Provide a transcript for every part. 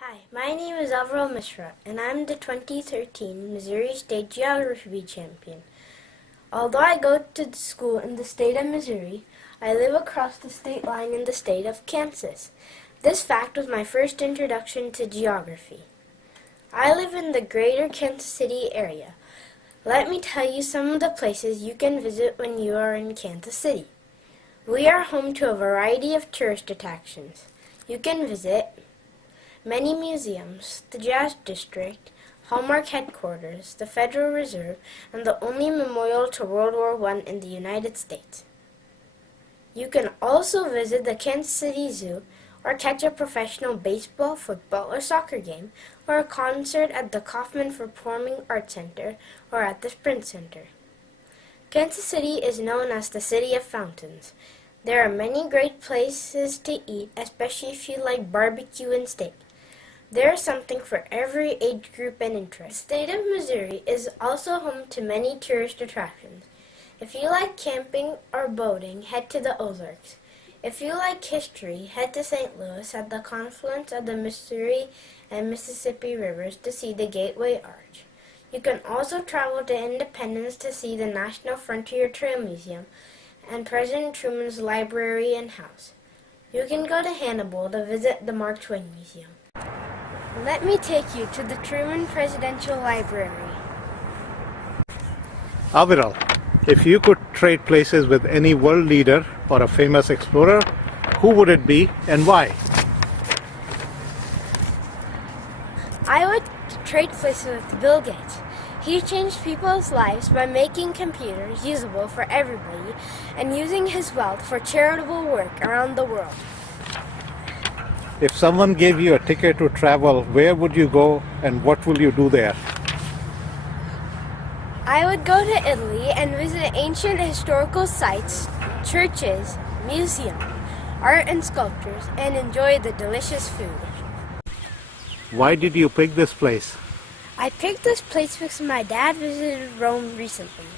Hi, my name is Avi Misra, and I'm the 2013 Missouri State Geography Bee champion. Although I go to school in the state of Missouri, I live across the state line in the state of Kansas. This fact was my first introduction to geography. I live in the greater Kansas City area. Let me tell you some of the places you can visit when you are in Kansas City. We are home to a variety of tourist attractions. You can visit many museums, the Jazz District, Hallmark Headquarters, the Federal Reserve, and the only memorial to World War I in the United States. You can also visit the Kansas City Zoo or catch a professional baseball, football, or soccer game, or a concert at the Kaufman Performing Arts Center or at the Sprint Center. Kansas City is known as the City of Fountains. There are many great places to eat, especially if you like barbecue and steak. There is something for every age group and interest. The state of Missouri is also home to many tourist attractions. If you like camping or boating, head to the Ozarks. If you like history, head to St. Louis at the confluence of the Missouri and Mississippi rivers to see the Gateway Arch. You can also travel to Independence to see the National Frontier Trail Museum and President Truman's Library and House. You can go to Hannibal to visit the Mark Twain Museum. Let me take you to the Truman Presidential Library. Aviral, if you could trade places with any world leader or a famous explorer, who would it be and why? I would trade places with Bill Gates. He changed people's lives by making computers usable for everybody and using his wealth for charitable work around the world. If someone gave you a ticket to travel, where would you go and what will you do there? I would go to Italy and visit ancient historical sites, churches, museums, art and sculptures, and enjoy the delicious food. Why did you pick this place? I picked this place because my dad visited Rome recently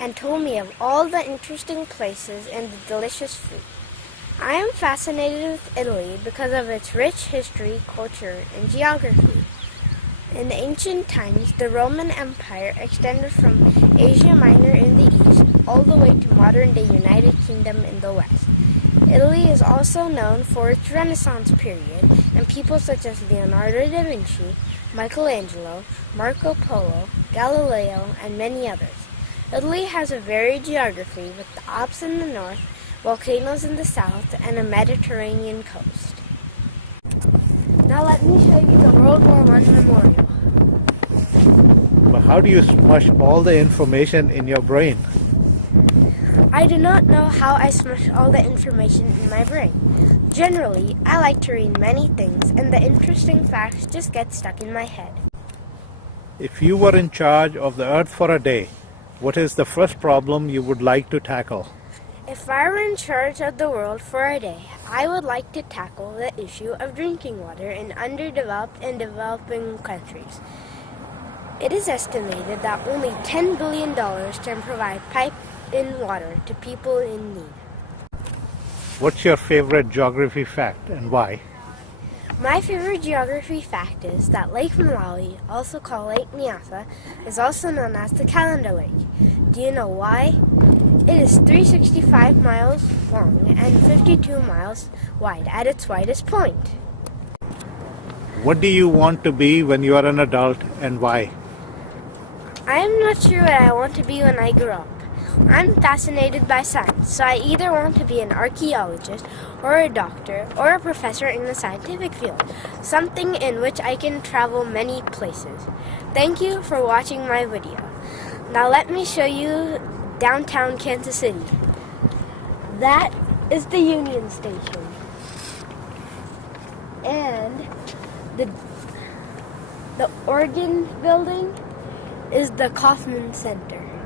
and told me of all the interesting places and the delicious food. I am fascinated with Italy because of its rich history, culture, and geography. In ancient times, the Roman Empire extended from Asia Minor in the east all the way to modern-day United Kingdom in the west. Italy is also known for its Renaissance period and people such as Leonardo da Vinci, Michelangelo, Marco Polo, Galileo, and many others. Italy has a varied geography with the Alps in the north, volcanoes in the south, and a Mediterranean coast. Now let me show you the World War I Memorial. But how do you smush all the information in your brain? I do not know how I smush all the information in my brain. Generally, I like to read many things, and the interesting facts just get stuck in my head. If you were in charge of the earth for a day, what is the first problem you would like to tackle? If I were in charge of the world for a day, I would like to tackle the issue of drinking water in underdeveloped and developing countries. It is estimated that only $10 billion can provide pipe-in water to people in need. What's your favorite geography fact and why? My favorite geography fact is that Lake Malawi, also called Lake Nyasa, is also known as the Calendar Lake. Do you know why? It is 365 miles long and 52 miles wide at its widest point. What do you want to be when you are an adult and why? I am not sure what I want to be when I grow up. I'm fascinated by science, so I either want to be an archaeologist or a doctor or a professor in the scientific field, something in which I can travel many places. Thank you for watching my video. Now let me show you downtown Kansas City. That is the Union Station. And the Oregon building is the Kaufman Center.